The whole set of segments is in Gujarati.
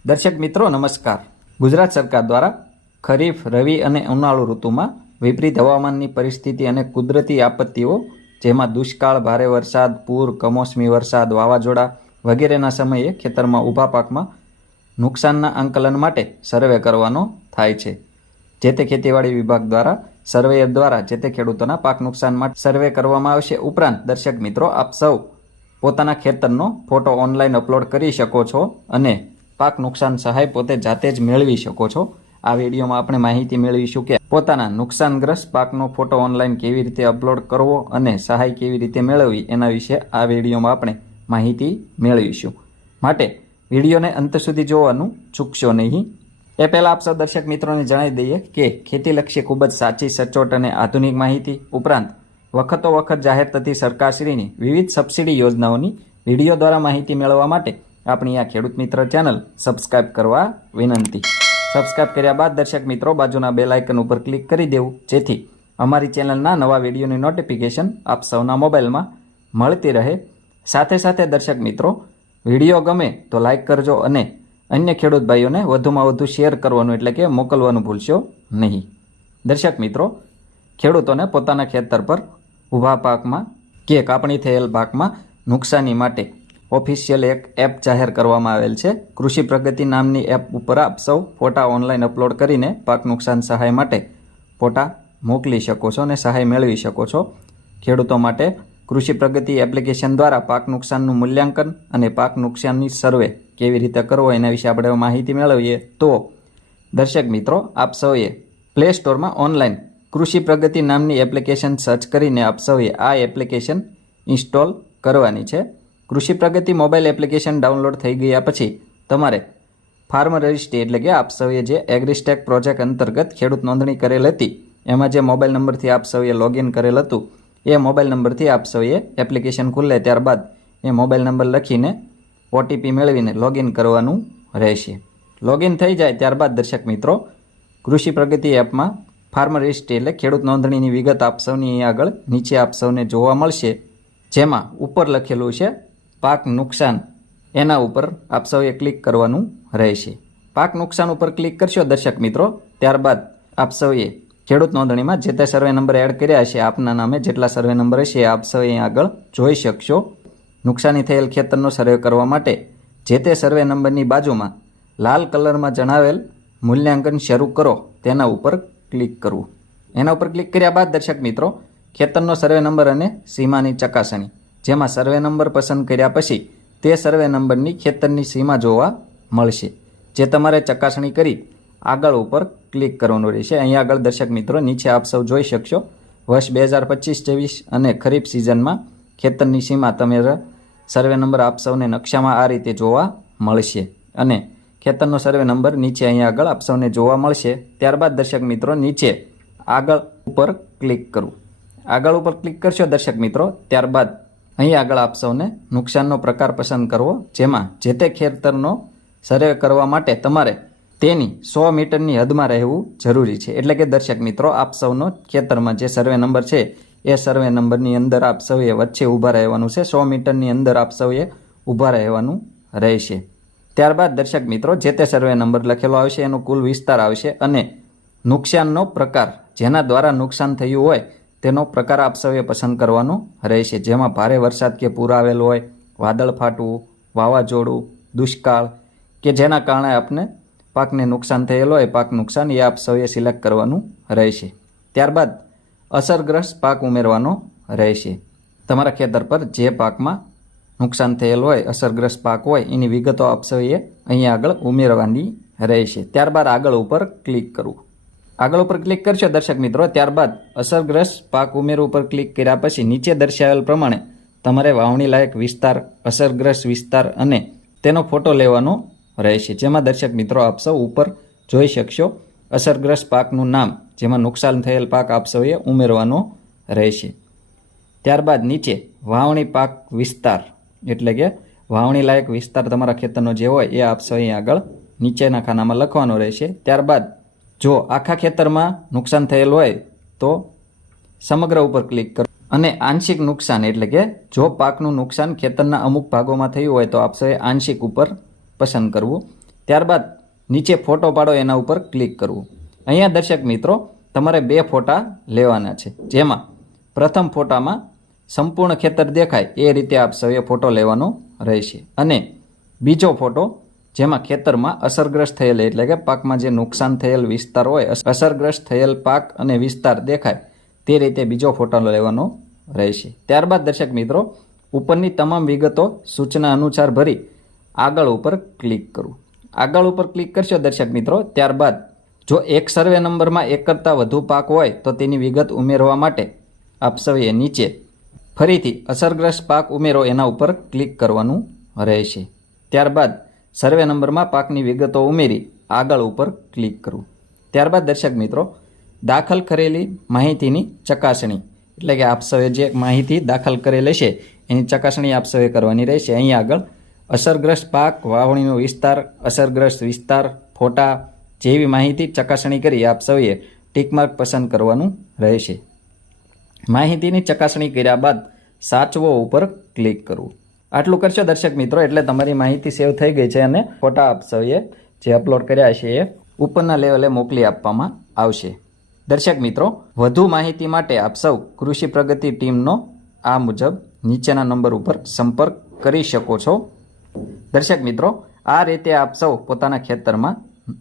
દર્શક મિત્રો, નમસ્કાર. ગુજરાત સરકાર દ્વારા ખરીફ, રવિ અને ઉનાળુ ઋતુમાં વિપરીત હવામાનની પરિસ્થિતિ અને કુદરતી આપત્તિઓ, જેમાં દુષ્કાળ, ભારે વરસાદ, પૂર, કમોસમી વરસાદ, વાવાઝોડા વગેરેના સમયે ખેતરમાં ઊભા પાકમાં નુકસાનના આંકલન માટે સર્વે કરવાનો થાય છે. જે તે ખેતીવાડી વિભાગ દ્વારા, સર્વેયર દ્વારા જે તે ખેડૂતોના પાક નુકસાન માટે સર્વે કરવામાં આવશે ઉપરાંત દર્શક મિત્રો, આપ સૌ પોતાના ખેતરનો ફોટો ઓનલાઈન અપલોડ કરી શકો છો અને પાક નુકસાન સહાય પોતે જાતે જ મેળવી શકો છો. આ વિડીયોમાં આપણે માહિતી મેળવીશું કે પોતાના નુકસાનગ્રસ્ત પાકનો ફોટો ઓનલાઈન કેવી રીતે અપલોડ કરવો અને સહાય કેવી રીતે મેળવવી એના વિશે આ વિડીયોમાં આપણે માહિતી મેળવીશું. માટે વિડીયોને અંત સુધી જોવાનું ચૂકશો નહીં. એ પહેલાં આપ સૌ દર્શક મિત્રોને જણાવી દઈએ કે ખેતીલક્ષી ખૂબ જ સાચી, સચોટ અને આધુનિક માહિતી ઉપરાંત વખતો વખત જાહેર થતી સરકારશ્રીની વિવિધ સબસિડી યોજનાઓની વીડિયો દ્વારા માહિતી મેળવવા માટે આપણી આ ખેડૂત મિત્ર ચેનલ સબસ્ક્રાઇબ કરવા વિનંતી. સબસ્ક્રાઇબ કર્યા બાદ દર્શક મિત્રો બાજુના બેલ આઇકન ઉપર ક્લિક કરી દેવું. જેથી અમારી ચેનલના નવા વિડીયોની નોટિફિકેશન આપ સૌના મોબાઈલમાં મળતી રહે. સાથે સાથે દર્શક મિત્રો, વીડિયો ગમે તો લાઇક કરજો અને અન્ય ખેડૂત ભાઈઓને વધુમાં વધુ શેર કરવાનું એટલે કે મોકલવાનું ભૂલશો નહીં. દર્શક મિત્રો, ખેડૂતોને પોતાના ખેતર પર ઊભા પાકમાં કે કાપણી થયેલ પાકમાં નુકસાની માટે ઓફિશિયલ એક એપ જાહેર કરવામાં આવેલ છે. કૃષિ પ્રગતિ નામની એપ ઉપર આપ સૌ ફોટા ઓનલાઈન અપલોડ કરીને પાક નુકસાન સહાય માટે ફોટા મોકલી શકો છો અને સહાય મેળવી શકો છો. ખેડૂતો માટે કૃષિ પ્રગતિ એપ્લિકેશન દ્વારા પાક નુકસાનનું મૂલ્યાંકન અને પાક નુકસાનની સર્વે કેવી રીતે કરવો એના વિશે આપણે માહિતી મેળવીએ તો દર્શક મિત્રો, આપ સૌએ પ્લે સ્ટોરમાં ઓનલાઈન કૃષિ પ્રગતિ નામની એપ્લિકેશન સર્ચ કરીને આપ સૌએ આ એપ્લિકેશન ઇન્સ્ટોલ કરવાની છે. કૃષિ પ્રગતિ મોબાઈલ એપ્લિકેશન ડાઉનલોડ થઈ ગયા પછી તમારે ફાર્મ રજિસ્ટ્રી એટલે કે આપ સૌએ જે એગ્રીસ્ટેક પ્રોજેક્ટ અંતર્ગત ખેડૂત નોંધણી કરેલ હતી, એમાં જે મોબાઈલ નંબરથી આપ સૌએ લોગિન કરેલ હતું, એ મોબાઈલ નંબરથી આપ સૌએ એપ્લિકેશન ખુલે ત્યારબાદ એ મોબાઈલ નંબર લખીને ઓટીપી મેળવીને લોગિન કરવાનું રહેશે. લોગિન થઈ જાય ત્યારબાદ દર્શક મિત્રો, કૃષિ પ્રગતિ એપમાં ફાર્મર રજિસ્ટ્રી એટલે ખેડૂત નોંધણીની વિગત આપ સૌની આગળ નીચે આપ સૌને જોવા મળશે, જેમાં ઉપર લખેલું છે પાક નુકસાન એના ઉપર આપ સૌએ ક્લિક કરવાનું રહેશે. પાક નુકસાન ઉપર ક્લિક કરશો દર્શક મિત્રો, ત્યારબાદ આપ સૌએ ખેડૂત નોંધણીમાં જે તે સર્વે નંબર એડ કર્યા છે, આપના નામે જેટલા સર્વે નંબર હશે આપ સૌએ આગળ જોઈ શકશો. નુકસાની થયેલ ખેતરનો સર્વે કરવા માટે જે તે સર્વે નંબરની બાજુમાં લાલ કલરમાં જણાવેલ મૂલ્યાંકન શરૂ કરો, તેના ઉપર ક્લિક કરવું. એના ઉપર ક્લિક કર્યા બાદ દર્શક મિત્રો, ખેતરનો સર્વે નંબર અને સીમાની ચકાસણી. જેમાં સર્વે નંબર પસંદ કર્યા પછી તે સર્વે નંબરની ખેતરની સીમા જોવા મળશે, જે તમારે ચકાસણી કરી આગળ ઉપર ક્લિક કરવાનું રહેશે. અહીંયા આગળ દર્શક મિત્રો, નીચે આપ સૌ જોઈ શકશો, વર્ષ બે હજાર પચીસ ચોવીસ અને ખરીફ સિઝનમાં ખેતરની સીમા તમે સર્વે નંબર આપ સૌને નકશામાં આ રીતે જોવા મળશે. અને ખેતરનો સર્વે નંબર નીચે અહીંયા આગળ આપ સૌને જોવા મળશે. ત્યારબાદ દર્શક મિત્રો, નીચે આગળ ઉપર ક્લિક કરવું આગળ ઉપર ક્લિક કરશો દર્શક મિત્રો, ત્યારબાદ અહીં આગળ આપ સૌને નુકસાનનો પ્રકાર પસંદ કરવો, જેમાં જે તે ખેતરનો સર્વે કરવા માટે તમારે તેની સો મીટરની હદમાં રહેવું જરૂરી છે. એટલે કે દર્શક મિત્રો, આપ સૌનો ખેતરમાં જે સર્વે નંબર છે, એ સર્વે નંબરની અંદર આપ સૌએ વચ્ચે ઊભા રહેવાનું છે. સો મીટરની અંદર આપ સૌએ ઊભા રહેવાનું રહેશે. ત્યારબાદ દર્શક મિત્રો, જે તે સર્વે નંબર લખેલો આવશે, એનો કુલ વિસ્તાર આવશે અને નુકસાનનો પ્રકાર જેના દ્વારા નુકસાન થયું હોય તેનો પ્રકાર આપ સૌએ પસંદ કરવાનો રહેશે. જેમાં ભારે વરસાદ કે પૂર આવેલ હોય, વાદળ ફાટવું, વાવાઝોડું, દુષ્કાળ કે જેના કારણે આપને પાકને નુકસાન થયેલ હોય પાક નુકસાન એ આપ સૌએ સિલેક્ટ કરવાનું રહેશે. ત્યારબાદ અસરગ્રસ્ત પાક ઉમેરવાનો રહેશે. તમારા ખેતર પર જે પાકમાં નુકસાન થયેલ હોય, અસરગ્રસ્ત પાક હોય, એની વિગતો આપ સૌએ અહીંયા આગળ ઉમેરવાની રહેશે. ત્યારબાદ આગળ ઉપર ક્લિક કરવું આગળ ઉપર ક્લિક કરશો દર્શક મિત્રો, ત્યારબાદ અસરગ્રસ્ત પાક ઉમેર ઉપર ક્લિક કર્યા પછી નીચે દર્શાવેલ પ્રમાણે તમારે વાવણી લાયક વિસ્તાર, અસરગ્રસ્ત વિસ્તાર અને તેનો ફોટો લેવાનો રહેશે. જેમાં દર્શક મિત્રો આપ સૌ ઉપર જોઈ શકશો અસરગ્રસ્ત પાકનું નામ, જેમાં નુકસાન થયેલ પાક આપ સૌએ ઉમેરવાનો રહેશે. ત્યારબાદ નીચે વાવણી પાક વિસ્તાર, એટલે કે વાવણી લાયક વિસ્તાર તમારા ખેતરનો જે હોય એ આપ સૌ આગળ નીચેના ખાનામાં લખવાનો રહેશે. ત્યારબાદ જો આખા ખેતરમાં નુકસાન થયેલ હોય તો સમગ્ર ઉપર ક્લિક કરો. અને આંશિક નુકસાન એટલે કે જો પાકનું નુકસાન ખેતરના અમુક ભાગોમાં થયું હોય તો આપ સૌએ આંશિક ઉપર પસંદ કરવું. ત્યારબાદ નીચે ફોટો પાડો, એના ઉપર ક્લિક કરવું. અહીંયા દર્શક મિત્રો, તમારે બે ફોટા લેવાના છે. જેમાં પ્રથમ ફોટામાં સંપૂર્ણ ખેતર દેખાય, એ રીતે આપ સૌએ ફોટો લેવાનો રહેશે. અને બીજો ફોટો જેમાં ખેતરમાં અસરગ્રસ્ત થયેલ એટલે કે પાકમાં જે નુકસાન થયેલ વિસ્તાર હોય અસરગ્રસ્ત થયેલ પાક અને વિસ્તાર દેખાય, તે રીતે બીજો ફોટો લેવાનો રહેશે. ત્યારબાદ દર્શક મિત્રો, ઉપરની તમામ વિગતો સૂચના અનુસાર ભરી આગળ ઉપર ક્લિક કરવું આગળ ઉપર ક્લિક કરશો દર્શક મિત્રો, ત્યારબાદ જો એક સર્વે નંબરમાં એક કરતાં વધુ પાક હોય, તો તેની વિગત ઉમેરવા માટે આપ સૌએ નીચે ફરીથી અસરગ્રસ્ત પાક ઉમેરો એના ઉપર ક્લિક કરવાનું રહેશે. ત્યારબાદ સર્વે નંબરમાં પાકની વિગતો ઉમેરી આગળ ઉપર ક્લિક કરવું ત્યારબાદ દર્શક મિત્રો, દાખલ કરેલી માહિતીની ચકાસણી. એટલે કે આપ સૌએ જે માહિતી દાખલ કરેલી છે, એની ચકાસણી આપ સૌએ કરવાની રહેશે. અહીં આગળ, અસરગ્રસ્ત પાક, વાવણીનો વિસ્તાર, અસરગ્રસ્ત વિસ્તાર, ફોટા જેવી માહિતી ચકાસણી કરી આપ સૌએ ટીકમાર્ક પસંદ કરવાનું રહેશે. માહિતીની ચકાસણી કર્યા બાદ સાચવો ઉપર ક્લિક કરવું આટલું કરશો દર્શક મિત્રો, એટલે તમારી માહિતી સેવ થઈ ગઈ છે અને ફોટા આપશો એ જે અપલોડ કર્યા છે એ ઉપરના લેવલે મોકલી આપવામાં આવશે. દર્શક મિત્રો, વધુ માહિતી માટે આપ સૌ કૃષિ પ્રગતિ ટીમનો આ મુજબ નીચેના નંબર ઉપર સંપર્ક કરી શકો છો. દર્શક મિત્રો, આ રીતે આપ સૌ પોતાના ખેતરમાં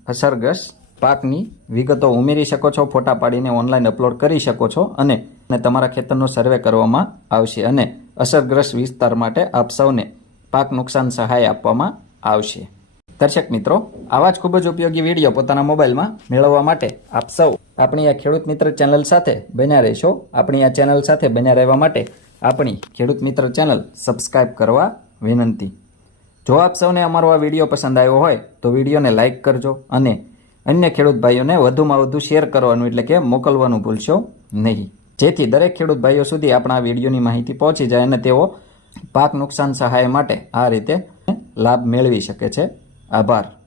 અસરગ્રસ્ત પાકની વિગતો ઉમેરી શકો છો, ફોટા પાડીને ઓનલાઈન અપલોડ કરી શકો છો અને તમારા ખેતરનો સર્વે કરવામાં આવશે અને અસરગ્રસ્ત વિસ્તાર માટે આપ સૌને પાક નુકસાન સહાય આપવામાં આવશે. દર્શક મિત્રો, આવા જ ખૂબ જ ઉપયોગી વીડિયો પોતાના મોબાઈલમાં મેળવવા માટે આપ સૌ આપણી આ ખેડૂત મિત્ર ચેનલ સાથે બન્યા રહેશો. આપણી આ ચેનલ સાથે બન્યા રહેવા માટે આપણી ખેડૂત મિત્ર ચેનલ સબસ્ક્રાઈબ કરવા વિનંતી. જો આપ સૌને અમારો આ વીડિયો પસંદ આવ્યો હોય, તો વિડીયોને લાઇક કરજો અને અન્ય ખેડૂત ભાઈઓને વધુમાં વધુ શેર કરવાનું એટલે કે મોકલવાનું ભૂલશો નહીં. જેથી દરેક ખેડૂત ભાઈઓ સુધી આપણા વિડીયોની માહિતી પહોંચી જાય અને તેઓ પાક નુકસાન સહાય માટે આ રીતે લાભ મેળવી શકે છે. આભાર.